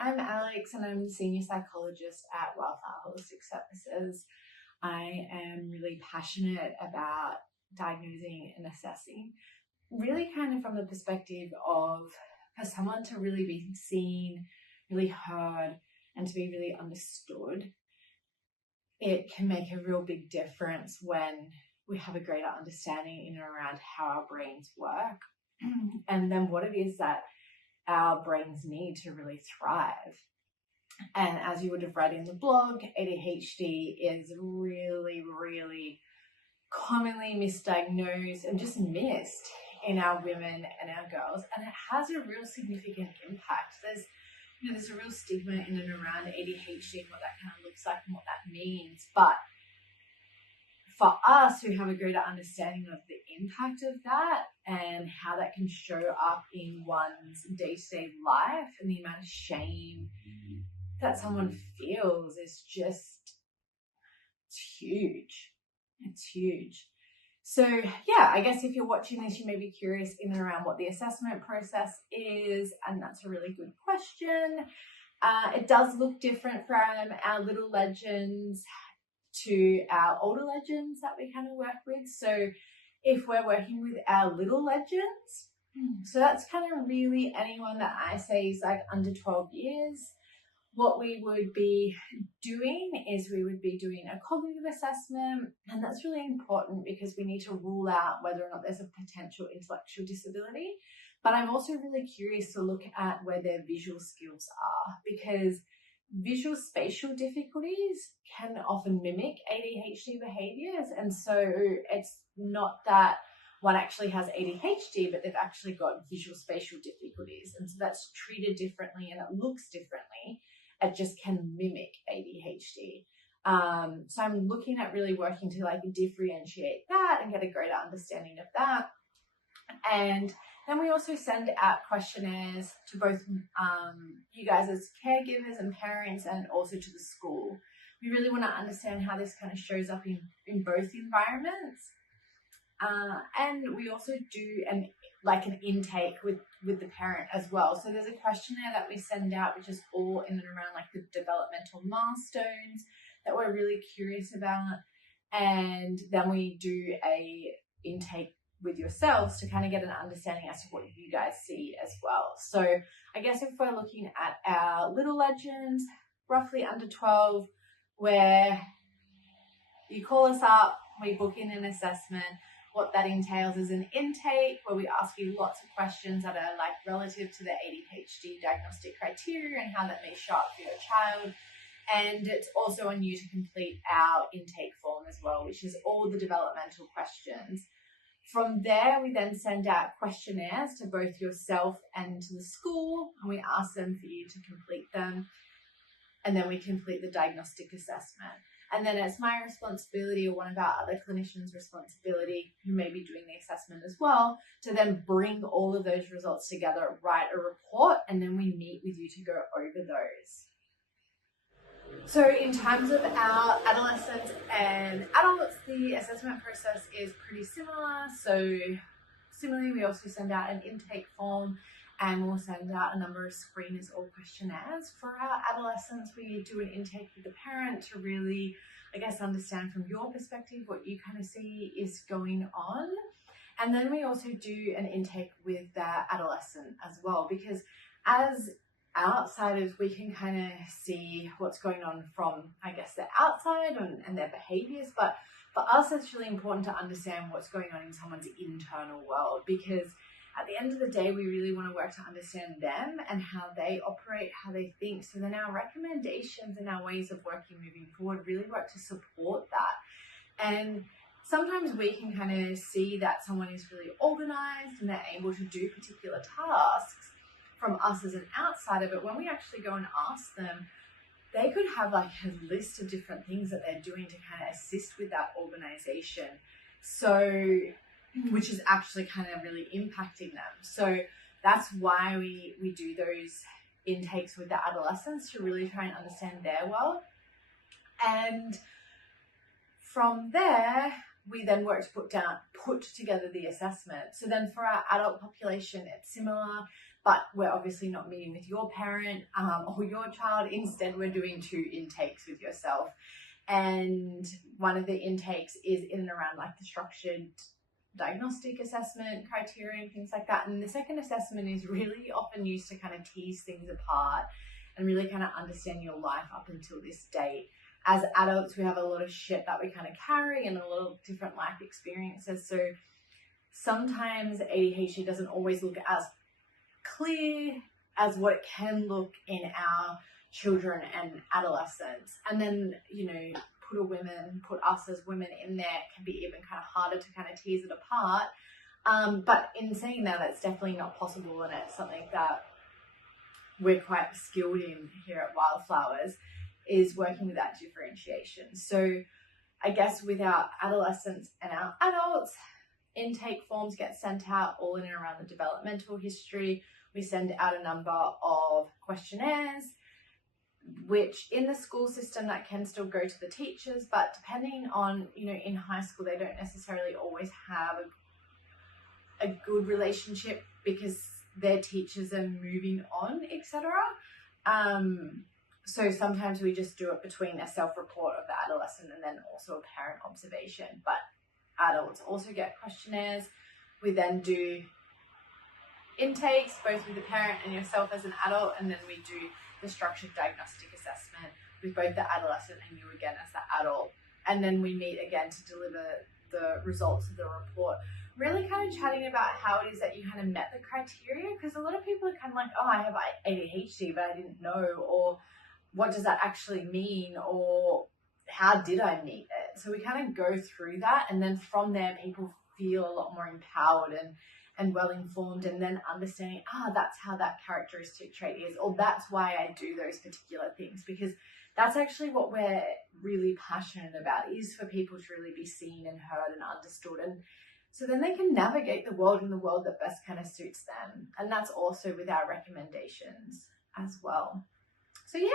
I'm Alex and I'm the Senior Psychologist at Wildflower Holistic Services. I am really passionate about diagnosing and assessing, really kind of from the perspective of for someone to really be seen, really heard, and to be really understood. It can make a real big difference when we have a greater understanding in and around how our brains work and then what it is that our brains need to really thrive. And as you would have read in the blog, ADHD is really, really commonly misdiagnosed and just missed in our women and our girls, and it has a real significant impact. There's a real stigma in and around ADHD and what that kind of looks like and what that means, but for us who have a greater understanding of the impact of that and how that can show up in one's day-to-day life and the amount of shame that someone feels is just, it's huge. It's huge. So yeah, I guess if you're watching this, you may be curious in and around what the assessment process is, and that's a really good question. It does look different from our little legends to our older legends that we kind of work with. So if we're working with our little legends, so that's kind of really anyone that I say is like under 12 years, what we would be doing is we would be doing a cognitive assessment, and that's really important because we need to rule out whether or not there's a potential intellectual disability. But I'm also really curious to look at where their visual skills are, because visual spatial difficulties can often mimic ADHD behaviors. And so it's not that one actually has ADHD, but they've actually got visual spatial difficulties. And so that's treated differently and it looks differently. It just can mimic ADHD. So I'm looking at really working to like differentiate that and get a greater understanding of that. And then we also send out questionnaires to both you guys as caregivers and parents, and also to the school. We really want to understand how this kind of shows up in both environments. And we also do an intake with the parent as well. So there's a questionnaire that we send out, which is all in and around like the developmental milestones that we're really curious about. And then we do a intake with yourselves to kind of get an understanding as to what you guys see as well. So I guess if we're looking at our little legends, roughly under 12, where you call us up, we book in an assessment. What that entails is an intake where we ask you lots of questions that are like relative to the ADHD diagnostic criteria and how that may show up for your child. And it's also on you to complete our intake form as well, which is all the developmental questions. From there, we then send out questionnaires to both yourself and to the school, and we ask them for you to complete them. And then we complete the diagnostic assessment. And then it's my responsibility, or one of our other clinicians' responsibility, who may be doing the assessment as well, to then bring all of those results together, write a report, and then we meet with you to go over those. So in terms of our adolescents and adults, the assessment process is pretty similar. So similarly, we also send out an intake form, and we'll send out a number of screeners or questionnaires. For our adolescents, we do an intake with the parent to really, I guess, understand from your perspective what you kind of see is going on. And then we also do an intake with the adolescent as well, because as outsiders, we can kind of see what's going on from, I guess, the outside and their behaviors. But for us, it's really important to understand what's going on in someone's internal world, because at the end of the day, we really want to work to understand them and how they operate, how they think. So then our recommendations and our ways of working moving forward really work to support that. And sometimes we can kind of see that someone is really organized and they're able to do particular tasks from us as an outsider, but when we actually go and ask them, they could have like a list of different things that they're doing to kind of assist with that organization. So which is actually kind of really impacting them. So that's why we do those intakes with the adolescents, to really try and understand their world. And from there, we then work to put together the assessment. So then for our adult population, it's similar. but we're obviously not meeting with your parent or your child. Instead, we're doing 2 intakes with yourself. And one of the intakes is in and around like the structured diagnostic assessment criteria and things like that. And the second assessment is really often used to kind of tease things apart and really kind of understand your life up until this date. As adults, we have a lot of shit that we kind of carry and a lot of different life experiences. So sometimes ADHD doesn't always look as clear as what it can look in our children and adolescents. And then, you know, put us as women in there can be even kind of harder to kind of tease it apart. But in saying that, it's definitely not possible, and it's something that we're quite skilled in here at Wildflowers, is working with that differentiation. So I guess with our adolescents and our adults, intake forms get sent out all in and around the developmental history. We send out a number of questionnaires, which in the school system that can still go to the teachers, but depending on, you know, in high school, they don't necessarily always have a good relationship because their teachers are moving on, etc. So sometimes we just do it between a self-report of the adolescent and then also a parent observation. But adults also get questionnaires. We then do intakes, both with the parent and yourself as an adult, and then we do the structured diagnostic assessment with both the adolescent and you again as the adult. And then we meet again to deliver the results of the report. Really kind of chatting about how it is that you kind of met the criteria, because a lot of people are kind of like, oh, I have ADHD, but I didn't know, or what does that actually mean, or how did I meet it? So we kind of go through that, and then from there people feel a lot more empowered and well-informed, and then understanding, that's how that characteristic trait is, or that's why I do those particular things, because that's actually what we're really passionate about, is for people to really be seen and heard and understood, and so then they can navigate the world in the world that best kind of suits them. And that's also with our recommendations as well.